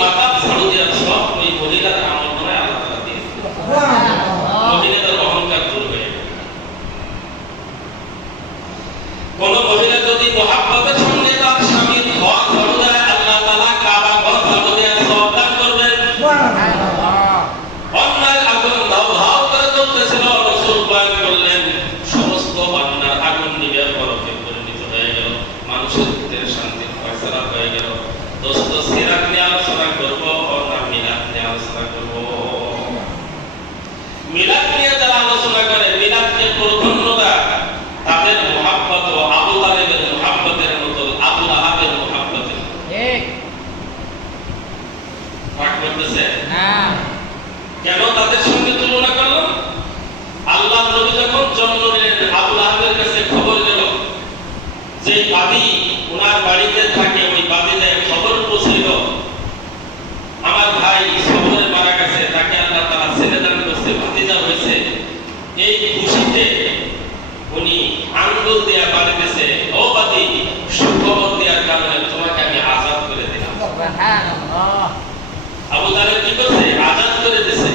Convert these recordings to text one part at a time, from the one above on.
মাথা ঝাড়ু দেওয়ার সব ওই মহিলার আমল মনে আল্লাহ তাআলা দিয়ে মহিলাদের অহংকার দূর হয়ে গেল। কোন মহিলা যদি মুহাব্বতের সঙ্গে তার স্বামীর ঘর ঝাড়ু দেয়, আল্লাহ তাআলা কাবা ঘর ঝাড়ু দেওয়ার সওয়াব দান করবেন। অন্যায় আগুন দাও দাও করে জ্বলতেছিল, রাসূল বয়ান করলেন সমস্ত অন্যায় আগুন নিভে বরফে পরিণত হয়ে গেল, মানুষের ভিতরে শান্তির ফয়সালা হয়ে গেল। দোস্ত সিরাত নিয়ে আলোচনা করব না মিলাদ নিয়ে আলোচনা করব? মিলাদ নিয়ে যারা আলোচনা করে, মিলাদকে প্রধান্যতা তাদের মুহাব্বত ও আবু তালেবের মুহাব্বতের মতো আবু লাহাবের মুহাব্বতের ঠিক পাঠ করতেছে না। কেন তাদের সঙ্গে তুলনা করলো? আল্লাহ নবী যখন জন্ম নিলেন, আবু লাহাবের কাছে খবর গেল যে বাদী ওনার বাড়িতে থাকে, ওই বাদীতে খবর পৌঁছল আমার ভাই সফরে মারা গেছে, তাকে আল্লাহ তাআলা ছেলে দান করছে, ভাতিজা হয়েছে। এই খুশিতে উনি আঙ্গুল দিয়ে বাড়িতেছে, ও বাদী সুখবর দেওয়ার কারণে তোমাকে আমি আজাদ করে দিলাম। সুবহানাল্লাহ। আবু তালেব কি করছে? আজাদ করে দিয়েছে।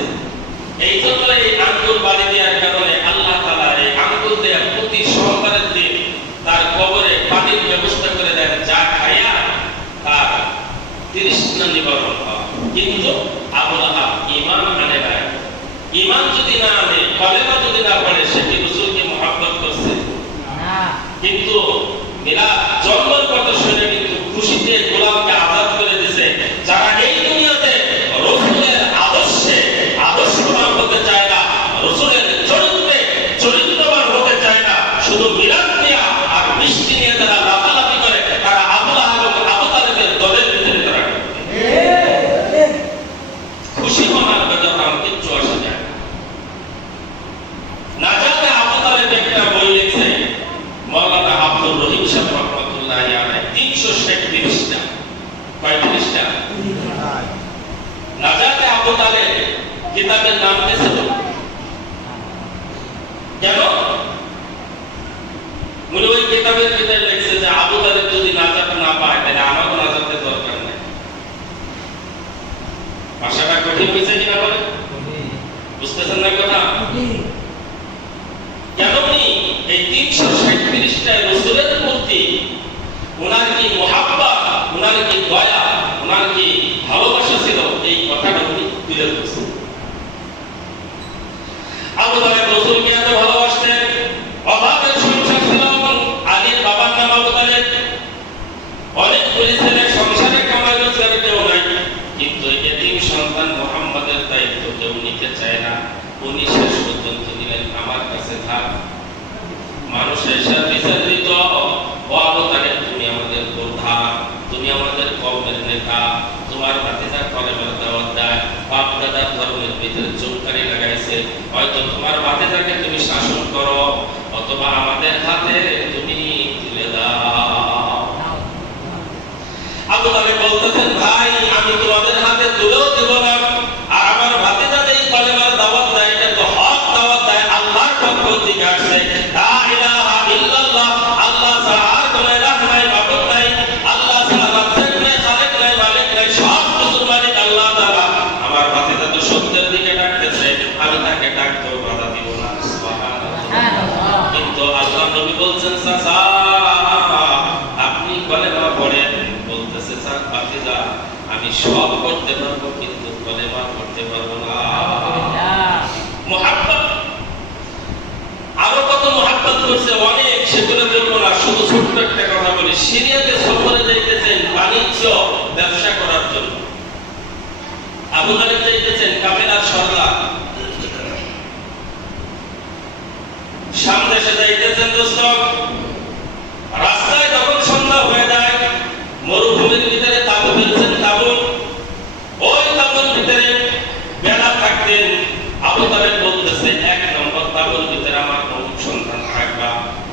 এই জন্য এই আঙ্গুল বাড়ি দেওয়ার কারণে আল্লাহ তাআলা এই আঙ্গুল দেওয়ার প্রতি সোমবারের দিন তার কবরে পানির ব্যবস্থা করে দেন, যা খাইয়া তার তৃষ্ণা নিবারণ হয়। কিন্তু আবু লাহাব ঈমান আনে নাই। ঈমান যদি না আনে, কলেমা যদি না পড়ে, সে কি রাসূলকে মুহাব্বত করছে না। কিন্তু মিলাদ জন্মের কথা শুনে কিন্তু খুশিতে গোলামকে আজাদ করে দিয়েছে। যারা এই দুনিয়াতে রাসূলের আদর্শে আদর্শবান হতে চায় না, রাসূলের চরিত্রে চরিত্রবান হতে চায় না, শুধু মিলাদ নিয়ে আর মিষ্টি নিয়ে যারা লাফালাফি করে, তারা আবু লাহাব এবং আবু তালেবের দলের ভিতরে তারা খুশি মনার বেদনার কিচ্ছু আসে যায় না। জানতে আবু তালেব একটা বই লিখছে মাওলানা আব্দুর রহিম সাহেব রাহমাতুল্লাহি আলাইহি, 337টা। কয়টা? নাজাতে আবু তালেব কিতাবের নাম দিয়েছিল কেন? উনি ওই কিতাবের ভিতরে লিখছে যে আবু তালেব যদি নাজাত না পায়, তাহলে আমারও নাজাতের দরকার নেই। ভাষাটা কঠিন হয়েছে কিনা বলে? বুঝতেছেন না কথা? কেন উনি এই 337টায় রাসূলের প্রতি ওনার কি মুহাব্বত, ওনার কি দয়া, ওনার কি ভালোবাসা ছিল, এই কথাটা উনি তুলে ধরছেন। আবু তালেব রাসূলকে এত ভালোবাসতেন, অভাবের সংসার ছিল। আলীর বাবার নাম আবু তালেব, অনেকগুলি ছেলে, সংসারে কামাই রোজগার কেউ নাই, কিন্তু এতিম সন্তান মুহাম্মদের দায়িত্ব কেউ নিতে চায় না। উনি শেষ পর্যন্ত নিলেন, আমার কাছে থাক। মানুষের সাথে বিচার দিত, ও আবু তালেব তুমি আমাদের প্রধান, তুমি আমাদের কওমের নেতা, তোমার ভাতিজা কলেমার দাওয়াত দেয়, বাপ দাদার ধর্মের ভিতরে চুনকারি লাগাইছে, হয়তো তোমার ভাতিজাকে তুমি শাসন করো, অথবা আমাদের হাতে তুমি তুলে দাও। আবু তালেব বলতেছেন, ভাই আমি তোমাদের হাতে তুলেও দেব না, আর আমার ভাতিজা এই কলেমার দাওয়াত দেয়, এটা তো হক দাওয়াত দেয়, আল্লাহর পক্ষ থেকে আসছে, লা ইলাহা ইল্লাল্লাহ, আল্লাহ ছাড়া আর কোনো ইলাহ নাই, মাবুদ নাই, আল্লাহ ছাড়া রাজ্জাক নাই, খালেক নাই, মালিক নাই, সব কিছুর মালিক আল্লাহ তাআলা। আমার ভাতিজা তো সত্যের দিকে ডাকতেছে, আমি তাকে ডাকতেও বাধা দিব না। সুবহানাল্লাহ। কিন্তু আল্লাহ নবী বলছেন, চাচা আপনি কলেমা পড়েন। বলতেছে, ভাতিজা আমি সব করতে পারবো, কিন্তু কলেমা পড়তে পারবো না। মুহাব্বত আরো কত মুহাব্বত করছে, অনেক, সেগুলো বলবো না, শুধু ছোট্ট একটা কথা বলি। সিরিয়াতে সফরে যাইতেছেন বাণিজ্য ব্যবসা করার জন্য, আবু তালেব যাইতেছেন কাফেলার সরদার, শাম দেশে যাইতেছেন। দোস্ত রাস্তায় যখন সন্ধ্যা হয়ে যায়, মরুভূমির ভিতরে তাবু ফেলছেন, তাবু, ওই তাবুর ভিতরে বেলা থাকতেন। আবু তালেব বলতেছে, 1 নম্বর তাবুর ভিতরে আমার অমুক সন্তান থাকবা,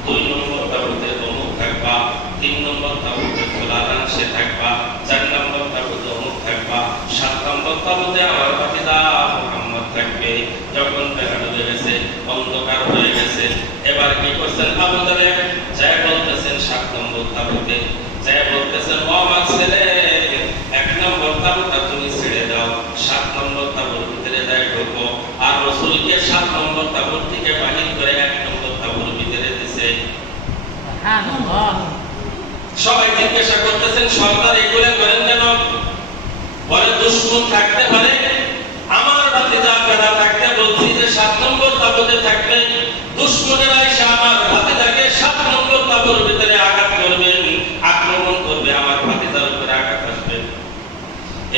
2 নম্বর তাবুতে অমুক থাকবা, 3 নম্বর তাবুতে ফুলাদান সে থাকবা, 4 নম্বর তাবুতে অমুক থাকবা, 7 নম্বর তাবুতে আমার ভাতিজা মুহাম্মদ থাকবে। যখন বেলা ডুবে গেছে, অন্ধকার হয়ে গেছে, এবার কি করছেন আবু তালেব? যায় বলতেছেন 7 নম্বর তাবুতে, যায় বলতেছেন, ও আমার ছেলে, 1 নম্বর তাবুটা তুমি সবাই জিজ্ঞাসা করতেছেন সরকার এগুলো করেন কেন? বলে দুশমন থাকতে পারে, আমার ভাতিজা বেড়া থাকতে বলছি যে 7 নম্বর তাবুতে থাকবে, দুশমনেরা এসে আমার ভাতিজাকে 7 নম্বর তাবুর ভিতরে আঘাত করবে, আক্রমণ করবে, আমার ভাতিজার উপরে আঘাত আসবে।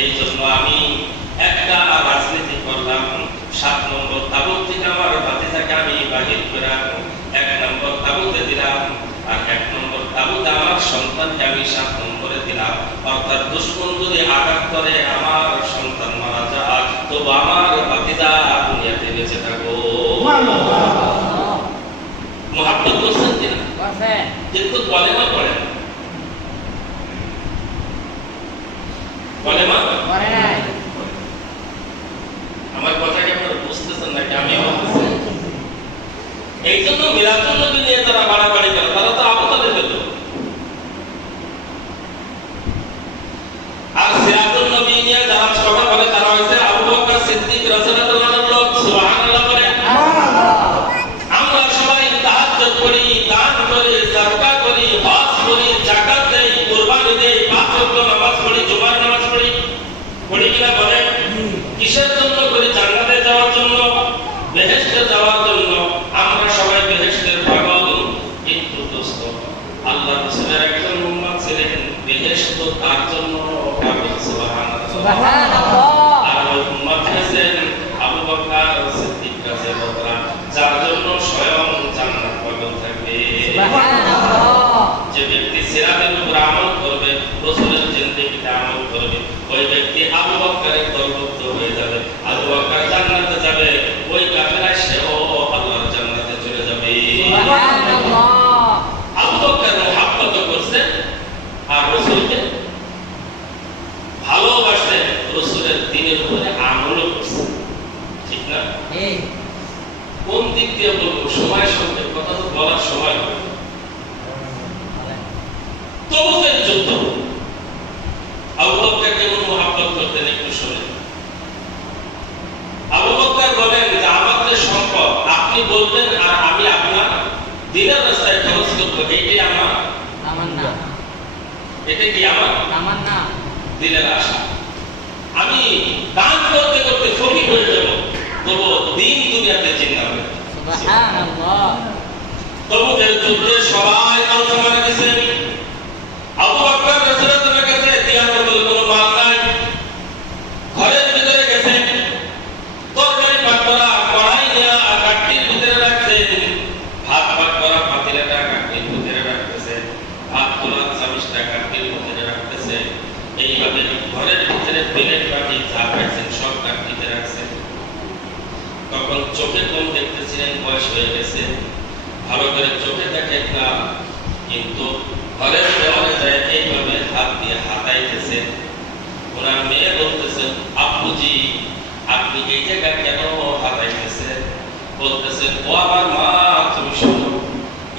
এই জন্য আমি একটা রাজনীতি করলাম, 7 নম্বর তাবু থেকে আমার ভাতিজাকে আমি বাহির করে 1 নম্বর তাবুতে দিলাম, আর 1 নম্বর তাবুতে আমার সন্তানকে আমি 7 নম্বরে দিলাম। অর্থাৎ দুশমন যদি আঘাত করে আমার সন্তান মারা যায়, তো আমার ভাতিজা দুনিয়াতে বেঁচে থাকো। মুহাব্বত করছেন কিনা? কিন্তু কলেমা পড়েন, কলেমা পড়ে নাই। আমার কথাকে আপনারা বুঝতেছেন নাকি? আমি বলতেছি এই জন্য মিলাদুন নবী নিয়ে তারা বাড়াবাড়ি করে, তারা তো আবু তালেব পেত। আর সিরাতুন নবী নিয়ে যারা কথা বলে তারা হইছে আবু বকর সিদ্দিক রাদিয়াল্লাহু আনহু লোক। সুবহানাল্লাহ বলে। আমরা সবাই তাহাজ্জুদ করি, দান করি, সাদকা করি, হজ করি, যাকাত দেই, কুরবানি দেই, 5 ওয়াক্ত নামাজ পড়ি, জুমার নামাজ পড়ি। পড়ি কিনা বলেন? কিসের জন্য করি? জান্নাতে যাওয়ার জন্য, বেহেশতে যাওয়ার জন্য। আমরা সবাই বেহেশতের পাগল, কিন্তু দোস্ত আল্লাহ রাসূলের একজন উম্মত ছিলেন বেহেশত তার জন্য পাগল। সুবহানাল্লাহ। আর ওই উম্মত ছিলেন আবু বকর সিদ্দিক রাদিয়াল্লাহু আনহু, যার জন্য স্বয়ং জান্নাত পাগল থাকবে। সুবহানাল্লাহ। যে ব্যক্তি সিরাতের উপর আমল করবে, রাসূলের জিন্দেগিতে আমল করবে, ওই ব্যক্তি আবু বকরের দলভুক্ত হয়ে যাবে। আবু বকর জান্নাতে যাবে, ওই কাফেরা সেও আল্লাহর জান্নাতে চলে যাবে। সুবহানাল্লাহ। আবু বকর মুহাব্বত করছেন আর রাসূলকে ভালোবাসেন, রাসূলের দ্বীনের উপরে আমলও করছেন। ঠিক না? কোন দিক দিয়ে বলবো? সময়ের সঙ্গে কথা তো বলার সময় হবে। তবুকের যুদ্ধ আবু বকর কেমন মুহাব্বত করতেন একটু শুনে। আবু বকর বলেন যে আমার যে সম্পদ আপনি বলবেন আর আমি আপনার দিনের রাস্তায় খরচ করবো, এইটাই আমার না, এটা কি আমার না, দিনের আশা। আমি দান করতে করতে ফকির হয়ে যাব, তবু দিন দুনিয়াতে চিন্তা হবে। সুবহানাল্লাহ। তবুকের যুদ্ধে সবাই মাথা মারা গেছেন। আবু বকর রাসূলের কাছে তিয়ামতের কোনো মাল নাই, ঘরের ভিতরে গেছেন, তরকারি পাক করা কড়াই নিয়ে কাঠির ভিতরে রাখছেন, ভাত পাক করা পাতিলাটা কাঠির ভিতরে রাখতেছেন, ভাত তোলা চামিচটা কাঠির ভিতরে রাখতেছেন। এইভাবে ঘরের ভিতরে প্লেট বাটি যা পাইছেন সব কাঠিতে রাখছেন। তখন চোখে কম দেখতেছিলেন, বয়স হয়ে গেছে, ভালো করে চোখে দেখেন না, কিন্তু ঘরের দেওয়ালে যায় এইভাবে হাত দিয়ে হাতাইতেছে। ওনার মেয়ে বলতেছেন, আব্বুজি আপনি এই জায়গা কেন হাতাইতেছেন? বলতেছেন, ও আমার মা তুমি শোনো,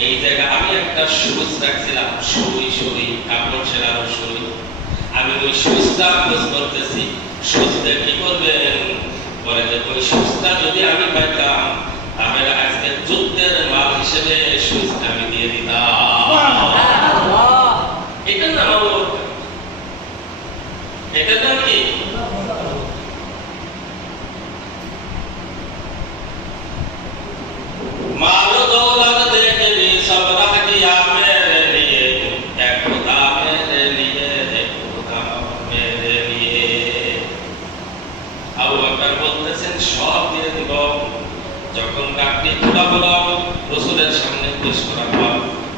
এই জায়গা আমি একটা সুচ রাখছিলাম, সুই কাপড় ছেড়ানো সুই, আমি ওই সুচটা খোঁজ করতেছি। সুচটা কি করবেন? বলে যে ওই সুচটা যদি আমি পাইতাম তাহলে আজকে যুদ্ধের মাল হিসেবে সুচটা আমি দিয়ে দিতাম। এটার নাম আবু বকর। এটার নাম কি? माल दौलत देख भी सब रह गया मेरे लिए, एक खुदा मेरे लिए, एक खुदा मेरे लिए। আবু বকর বলতেছেন সব দিয়ে দিব। যখন কাঠটি খোলা হলো, রাসূলের সামনে পেশ করা হলো,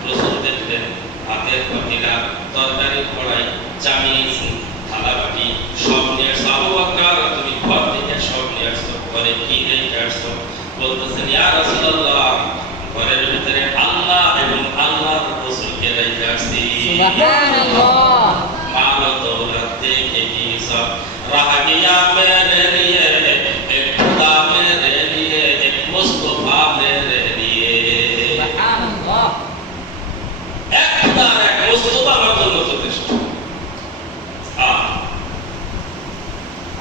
রাসূল দেখলেন হাতের পাতিলা, তরকারি কড়াই, চামিচ, থালা বাটি সব নিয়ে আসছো। আবু বকর তুমি ঘর থেকে সব নিয়ে আসছো, ঘরে কি রেখে আসছো? বলতেছেন, ইয়া রাসূলুল্লাহ ঘরের ভিতরে আল্লাহ এবং আল্লাহর রাসূলকে রেখে আসছি। সুবহানাল্লাহ। মাল দৌলত দেখে কি সব রাহ গিয়া মেরে লিয়ে, এক খুদা মেরে লিয়ে, এক মুস্তাফা মেরে লিয়ে। সুবহানাল্লাহ। এক খুদা এক মুস্তাফা আমার জন্য যথেষ্ট।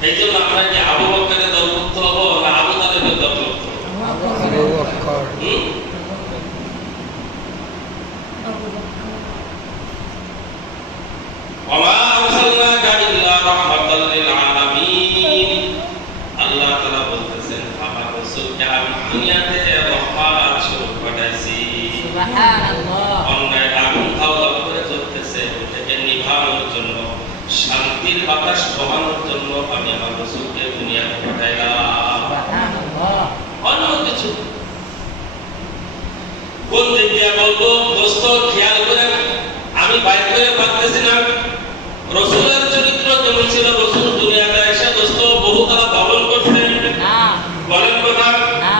এই জন্য আমরা কি আবু বকরের দলভুক্ত হব না আবু তালেবের দলভুক্ত? আবু বকর। ওয়া আরসালনাকা ইল্লা রাহমাতাল লিল আলামিন। আল্লাহ তাআলা বলতেছেন আমার রাসূলকে আমি দুনিয়াতে রহমত স্বরূপ পাঠাইছি। সুবহানাল্লাহ। অন্যায় আগুন দাও করে জ্বলতেছে ওটাকে নিভানোর জন্য, শান্তির বাতাস বহানোর জন্য আমি আমার রাসূলকে দুনিয়াতে পাঠাইলাম। সুবহানাল্লাহ। অন্য কিছু কোন দিক দিয়ে বলবো দোস্ত খেয়াল করে আমি বাইর করে পারতেছি না। রাসূলের চরিত্র কেমন ছিল? রাসূল দুনিয়াতে এসে দোস্ত বহু তারা ভবন করছেন না বলেন কথা না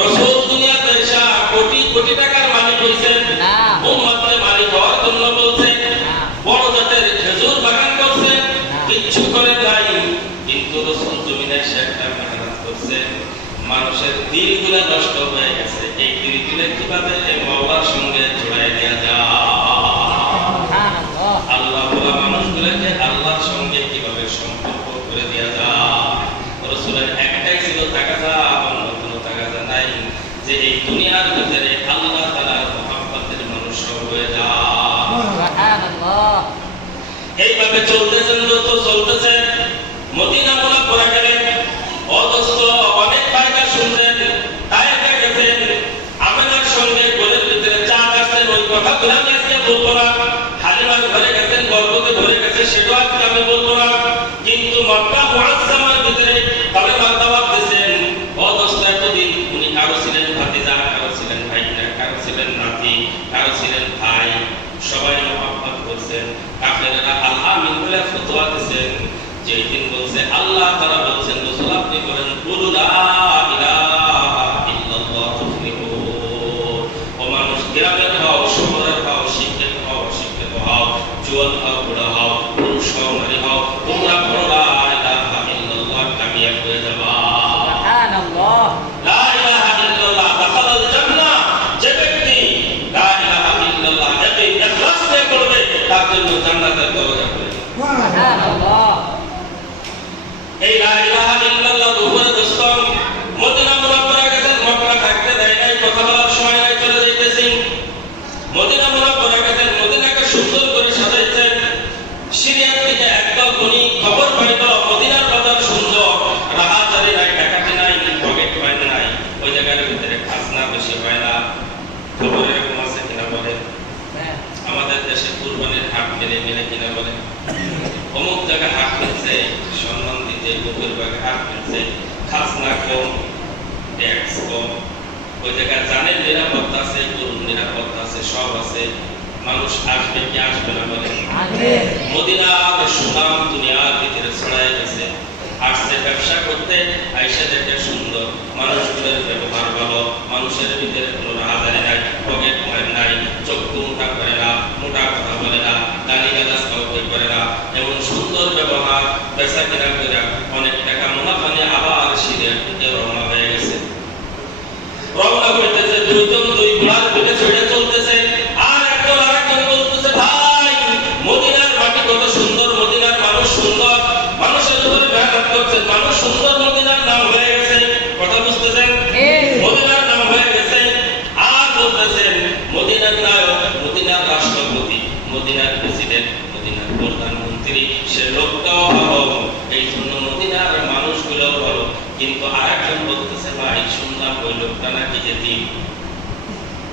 রাসূল দুনিয়াতে এসে কোটি কোটি টাকার মালিক হইছেন না উম্মতের মালিক হওয়ার জন্য বলছেন, না বড় জাতের খেজুর বাগান করছেন, না। কিচ্ছু করে নাই। কিন্তু রাসূল জমিনে এসে একটা মেহনত করছেন, মানুষের দিলগুলো নষ্ট হয়ে গেছে, এই দিলগুলো কিভাবে মাওলার সঙ্গে জোড়ায় দেওয়া যায়, সুবহানাল্লাহ। আল্লাহ বলা মানুষগুলোকে আল্লাহর সঙ্গে কিভাবে সম্পর্ক করে দেওয়া যায়। রাসূলের একটাই ছিল তাকাজা, অন্য কোনো তাকাজা নাই যে এই দুনিয়ার ভিতরে আল্লাহ তাআলার মহব্বতের মানুষ হয়ে যায়। সুবহানাল্লাহ। এইভাবে চলতেছেন যত চলতেছেন মদিনা মুনাফফরা গেলেন, অদস্ত অনেক ফায়দা শুনলেন, তায়েফে গেছেন, আমেনার সঙ্গে গোলের ভিতরে চা খাচ্ছেন, ওই কথাগুলো আমি আজকে বলবো না। হালিমার ঘরে গেছেন, গর্ভতে ধরে গেছে, সেটাও আজকে আমি বলবো না। কিন্তু মক্কা মুআজ্জামার ভিতরে কালেমার দাওয়াত দিয়েছেন, অদস্ত এতদিন উনি কারো ছিলেন ভাতিজা, কারো ছিলেন ভাইনা, কারো ছিলেন নাতি, কারো ছিলেন ভাই, সবাই মহব্বত করছেন। কাফেররা আল আমিন বলে ফতোয়া দিয়েছেন, যেই দিন বলছে আল্লাহ তাআলা বলছেন রাসূল আপনি বলেন কুলু লা ইলাহা ইল্লাল্লাহ তুফলিহুন। ও মানুষ গ্রামের হও, শহরের হও, শিক্ষিত হও, অশিক্ষিত হও, জোয়ান হও, বুড়া হও, পুরুষ হও, নারী হও, তোমরা বলো লা ইলাহা ইল্লাল্লাহ, কামিয়াব হয়ে যাবা। সুবহানাল্লাহ। লা ইলাহা ইল্লাল্লাহ দাখালাল জান্নাহ। যে ব্যক্তি লা ইলাহা ইল্লাল্লাহ এতে ইখলাস দিয়ে করবে তার জন্য জান্নাতের দরজা খুলে যাবে। সুবহানাল্লাহ। এই লা ইলাহা ইল্লাল্লাহ রূহের দোস্তম মদিনা মুনাফফরা গেছেন, মক্কা থাকতে দেয় নাই, কথা বলার সময় নাই, চলে যাইতেছেন। মদিনা মুনাফফরা গেছেন, মদিনাকে সুন্দর করে সাজাইছেন। সিরিয়ার থেকে একদল ধনী খবর পাইল মদিনার বাজার সুন্দর, রাহাজারি নাই, ডাকাতি নাই, পকেট মাইন নাই, ওই জায়গার ভিতরে খাজনা বেশি হয় না। খবর এরকম আছে কিনা বলেন? আমাদের দেশে কুরবানির হাট মেলে মেলে কিনা বলেন? অমুক জায়গায় হাট মিলছে, সম্মান দিতে গভীর ভাগে হাট মিলছে, খাজনা কম, ট্যাক্স কম, ওই জায়গায় জানের নিরাপত্তা আছে, গরুর নিরাপত্তা আছে, সব আছে। মানুষ আসবে কি আসবে না বলে? মদিনার সুনাম দুনিয়ার ভিতরে ছড়ায় গেছে। আসছে ব্যবসা করতে, আইসা দেখে সুন্দর, মানুষগুলোর ব্যবহার ভালো, মানুষের ভিতরে কোনো রাহাজারি নাই, পকেট মার নাই, চক্ষু মোটা করে না, মোটা কথা বলে না, গালিগালাজ কাউকে করে না, এমন সুন্দর ব্যবহার, বেচা কেনা করে অনেক টাকা মুনাফা নিয়ে আবার সিরিয়ার দিকে রওনা হয়ে গেছে। রওনা হইতেছে, দুইজন দুই ঘোড়ার পিঠে চড়ে চলতেছে, আর একজন আরেকজন বলতেছে ভাই মদিনার মাটি কত সুন্দর, মদিনার মানুষ সুন্দর, মানুষের উপরে মেহনত করছে, মানুষ সুন্দর, মদিনার নাম হয়ে গেছে। কথা বুঝতেছেন? মদিনার নাম হয়ে গেছে। আর বলতেছেন মদিনার নায়ক, মদিনার রাষ্ট্রপতি, মদিনার প্রেসিডেন্ট, মদিনার প্রধানমন্ত্রী, সে লোকটাও ভালো, এই জন্য মদিনার মানুষগুলো ভালো। কিন্তু আরেকজন বলতেছে ভাই শুনলাম ওই লোকটা নাকি এতিম।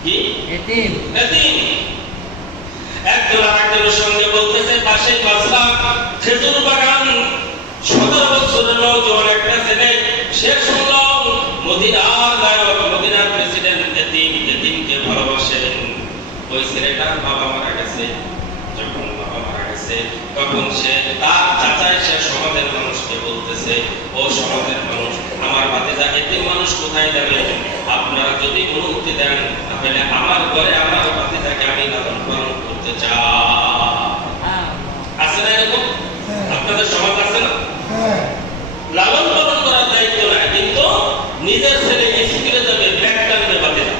কি এতিম? এতিম। একজন আরেকজনের সঙ্গে বলতেছে পাশে বাসলা খেজুর বাগান, 17 বছরের নওজোয়ান একটা ছেলে, সে শুনলাম মদিনার নায়ক, মদিনার প্রেসিডেন্ট এতিম, এতিমকে ভালোবাসেন। ওই ছেলেটার বাবা মারা গেছে, যখন বাবা মারা গেছে তখন সে তার চাচাই সে সমাজের মানুষকে বলতেছে, ও সমাজের মানুষ, আমার ভাতিজা এতিম মানুষ কোথায় যাবে? আপনারা যদি অনুমতি দেন তাহলে আমার ঘরে আমার ভাতিজাকে আমি লালন পালন করতে চাই। আছে না এরকম? আপনাদের সমাজ আছে না? লালন পালন করার দায়িত্ব নাই, কিন্তু নিজের ছেলে স্কুলে যাবে, ব্যাগ টানবে ভাতিজা,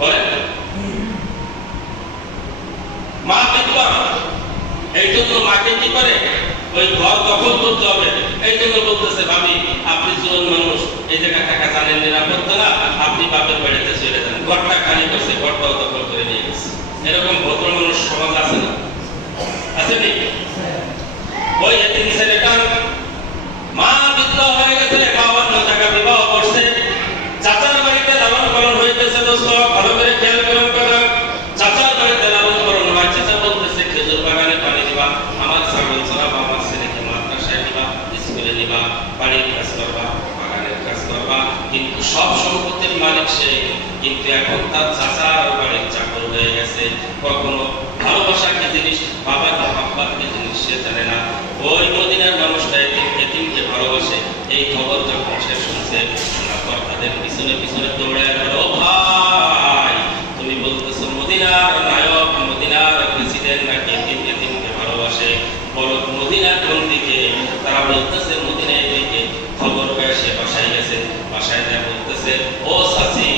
বলেন মা বিধবা, এই জন্য মাকে কি করে ওই ঘর দখল করতে হবে। এই জন্য বলতেছে ভাবি আপনি জীবন মানুষ, এই জায়গা টাকা জানেন নিরাপত্তা না, আপনি বাপের বাড়িতে চলে যান, ঘরটা খালি করছে, ঘরটাও দখল করে নিয়ে গেছে। এরকম ভদ্র মানুষ সমাজ আছে না? আসেনি? ওই এতিম ছেলেটা মা বৃদ্ধ হয়ে গেছে, 52 টাকা বিবাহ করছে, চাচার বাড়িতে লালন পালন হইতেছে। দোস্ত ভালো করে খেয়াল করুন কথা, চাচার বাড়িতে লালন পালন হয়। চাচা বলতেছে খেজুর বাগানে পানি দিবা, আমার ছাগল চড়াবা, আমার ছেলেকে মাদ্রাসায় দিবা, স্কুলে দিবা, বাড়ির কাজ করবা, বাগানের কাজ করবা। কিন্তু সব সম্পত্তির মালিক সে, কিন্তু এখন তার চাচার বাড়ির চাকর হয়ে গেছে। কখনো ভালোবাসা কি জিনিস, বাবার মহব্বত কি জিনিস সে জানে না। ওই মদিনার মানুষটা এতিমকে ভালোবাসে। এই খবর যখন সে শুনছে, শোনার পর তাদের পিছনে পিছনে দৌড়ায় গেল। ও ভাই, তুমি বলতেছো মদিনার নায়ক, মদিনার প্রেসিডেন্ট নাকি এতিমকে ভালোবাসে? বলো মদিনার কোন দিকে? তারা বলতেছে মদিনার দিকে। খবর পেয়ে সে বাসায় গেছে, বাসায় যা বলতেছে, ও চাচি,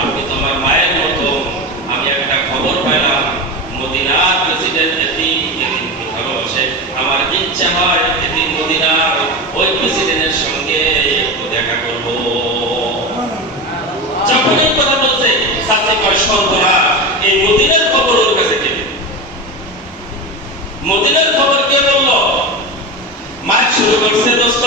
আপনি তো আমার মায়ের মতো। আমি একটা খবর পেলাম মদিনার প্রেসিডেন্ট এতিমকে ভালোবাসে। আমার ইচ্ছা হয় এতিম মদিনার ওই প্রেসিডেন্টের সঙ্গে একটু দেখা করব। যখন এই কথা বলছে, চাচি কয় সর্বনাশ, এই মদিনার খবর ওর কাছে কে? মদিনার খবর কে বললো? মায়ের শুরু করছে দোস্ত,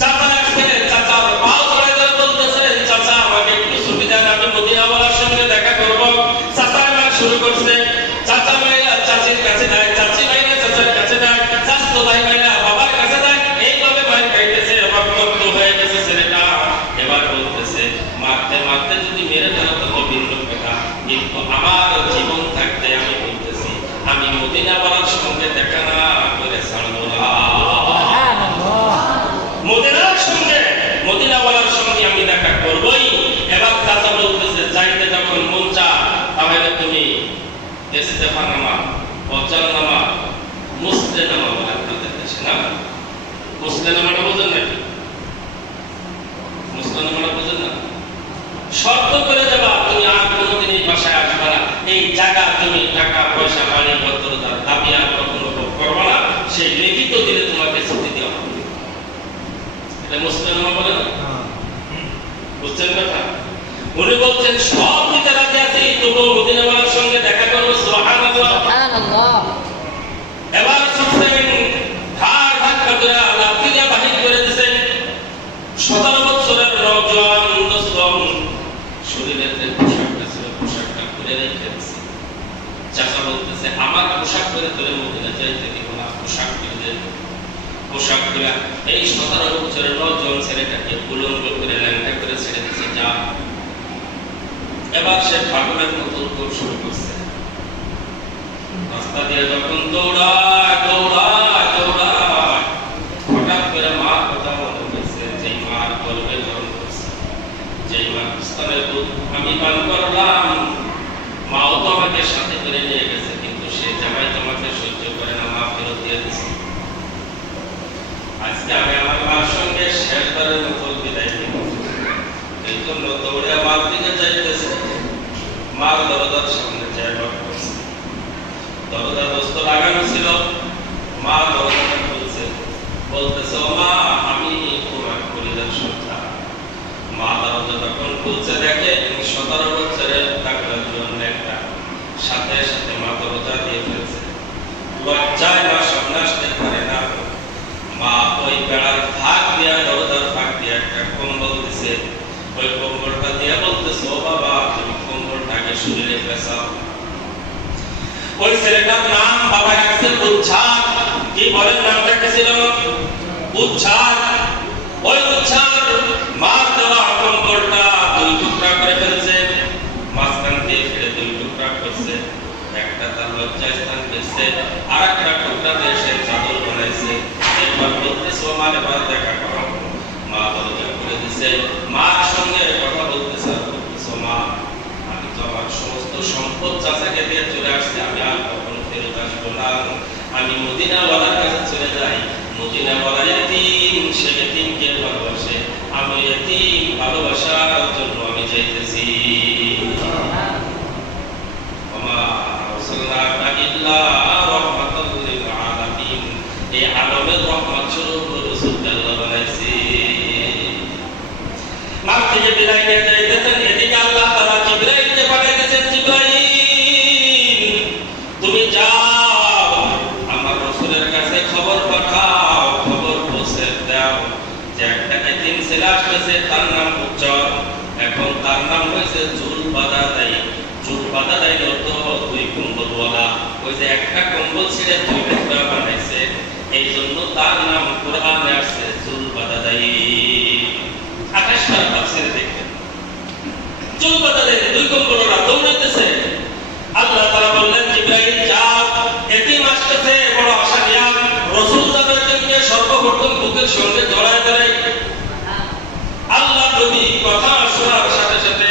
চাচা আসছে, চাচার পাও ধরে ধরে বলতেছে, চাচা আমাকে একটু সুবিধা দেন, আমি মদিনাওয়ালার সঙ্গে দেখা করব। চাচা আমার শুরু করছে, চাচা ভাইরা চাচির কাছে যায়, চাচি ভাইরা চাচার কাছে যায়, চাচতো ভাই ভাইরা বাবার কাছে যায়। এইভাবে মায়ের খাইতেছে, রক্তাক্ত হয়ে গেছে ছেলেটা। এবার বলতেছে মারতে মারতে যদি মেরে ফেলো তো ভিন্ন কথা, কিন্তু আমার জীবন থাকতে আমি বলতেছি আমি মদিনাওয়ালার সঙ্গে দেখা না করে ছাড়বো না। মদিনার সঙ্গে, মদিনাওয়ালার সঙ্গে আমি দেখা করবই। এবার চাচা বলতেছে যাইতে যখন মন চায় তাহলে তুমি ইস্তেফা নামা, বচন নামা, মুসলে নামা বলে আপনাদের দেশে না? মুসলে নামাটা বোঝেন নাকি? মুসলে নামাটা বোঝেন না? শর্ত করে দেবা তুমি আর কোনোদিন এই বাসায় আসবে না, এই জায়গা তুমি টাকা পয়সা বাড়ি ভদ্রতার দাবি আর কখনো করবো না, সেই লিখিত দিলে তোমাকে ছুটি দেওয়া হবে। এটা মুসলিম বলে না? বুঝছেন কথা? উনি বলছেন সব দিতে রাজি আছি, তবু মদিনাওয়ালার সঙ্গে দেখা করবো। সুবহানাল্লাহ, সুবহানাল্লাহ। এবার শুনছেন ঘাড় ধাক্কা করে লাথি দিয়ে বাহির করে দিয়েছেন। 17 বছরের নওজোয়ান দোস্ত শরীরের যে পোশাকটা ছিল পোশাকটা খুলে রেখে দিয়েছে। চাচা বলতেছে আমার পোশাক করে তোলে মদিনা যাইতে দিব না, পোশাক কিনে পোশাক খুলে এই 17 বছরের নওজোয়ান ছেলেটাকে উলঙ্গ করে ল্যাংটা করে ছেড়ে দিয়েছে, যা। এবার সে ঠাকুরের মতো দৌড় শুরু করছে। রাস্তা দিয়ে যখন দৌড়ায় দৌড়ায় দৌড়ায়, হঠাৎ করে মা কথা মনে হয়েছে, যেই মার গর্ভে ধারণ করছে, যেই মা স্তনের দুধ আমি পান করলাম, মাও তো আমাকে সাথে করে নিয়ে গেছে, কিন্তু সে জামাই তোমাকে সহ্য করে না, মা ফেরত দিয়ে দিচ্ছে। আজকে আমি আমার মার সঙ্গে শেষবারের মতো বিদায় নিব। এই জন্য দৌড়ে মার দিকে যাইতেছে, মার দরজার সামনে যায় লক করছে। দরজা দোস্ত লাগানো ছিল, মা দরজাটা খুলছে, বলতেছে ও মা আমি তোমার পরিবার সন্তান। মা দরজা যখন খুলছে দেখে 17 বছরের টাকলার জন্য একটা, সাথে সাথে মা দরজা দিয়ে ফেলছে। লজ্জায় মা সামনে আসতে পারে না। মা ওই বেড়ার ফাঁক দিয়া, দরজার ফাঁক দিয়া একটা কম্বল দিছে, ওই কম্বলটা দিয়ে বলতেছে ও বাবা তুমি কম্বলটাকে শরীরে পেঁচাও। ওই ছেলেটার নাম বাবা রাখছে উচ্ছাদ। কি বলেন নামটা কি ছিল? উচ্ছাদ। ওই উচ্ছাদ মার দেওয়া কম্বলটা 2 টুকরা করে ফেলছে, মাঝখান দিয়ে ফেলে 2 টুকরা করছে। একটা তার লজ্জা স্থান পেয়েছে, আর একটা টুকরা দিয়ে সে চাদর বানাইছে। এবার বলতেছে ও মার এবার দেখা করো। মা দরজা খুলে দিছে, মার সঙ্গে কথা বলতেছে, বলতেছে মা আমি তো আমার সমস্ত সম্পদ চাচাকে দিয়ে চলে আসছে, আমি আর কখনো ফেরত আসবো না। আমি মদিনাওয়ালার কাছে চলে যাই। মদিনাওয়ালা এতিম, সে এতিমকে ভালোবাসে, আমি এতিম ভালোবাসার জন্য আমি যাইতেছি। এই আলমের রহমত স্বরূপ রাসূলকে আল্লাহ বানাইছে। মার থেকে বিদায় নিয়ে যাইতেছেন, এদিকে আল্লাহ তাআলা জিবরাইলকে পাঠিয়েছেন, জিবরাইল তুমি যাও বাধা দেয় তো দুই কম্বলওয়ালা, ওই যে একটা কম্বল ছেড়ে দুই টুকরা বানাইছে, এই জন্য তার নাম কোরআনে আসছে চুল বাধা দেয়। 28 তাফসীরে দেখবেন চুল বাধা দেয় দুই কম্বলওয়ালা দৌড়াইতেছে। আল্লাহ তাআলা বললেন জিবরাইল যাও, এতিম আসতেছে বড় আশা নিয়া, রাসূল তাদেরকে সর্বপ্রথম বুকের সঙ্গে জড়ায় ধরে। আল্লাহ নবী কথা শোনার সাথে সাথে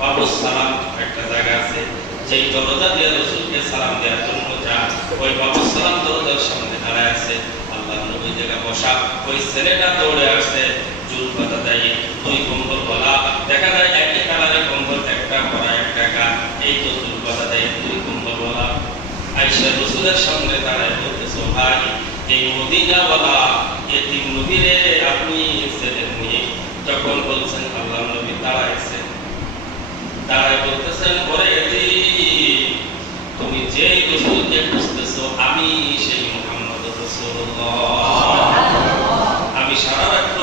বাবু সালাম একটা জায়গা আছে, যেই দরজা দিয়ে রাসূলকে সালাম দেওয়ার জন্য যান, ওই বাবু সালাম দরজার সামনে দাঁড়ায় আছে। আল্লাহ নবী জায়গা বসা, ওই ছেলেটা দৌড়ে আসছে, চুল বাঁধা দেয়, দুই কম্বল বলা, দেখা যায় একই কালারের কম্বল, একটা পরা একটা গা, এই তো চুল বাঁধা দেয় দুই কম্বল বলা। আয়েশা রাসূলের সামনে দাঁড়ায় বলতেছে, ভাই এই মদিনাওয়ালা এতিম নবীরে আপনি ছেলে নিয়ে যখন বলছেন, আল্লাহ নবী দাঁড়াইছেন, দাঁড়ায় বলতেছেন, ওরে এতিম, তুমি যে রাসূলকে খুঁজতেছো আমি সেই মুহাম্মদ রাসূলুল্লাহ। আমি সারা রাত্র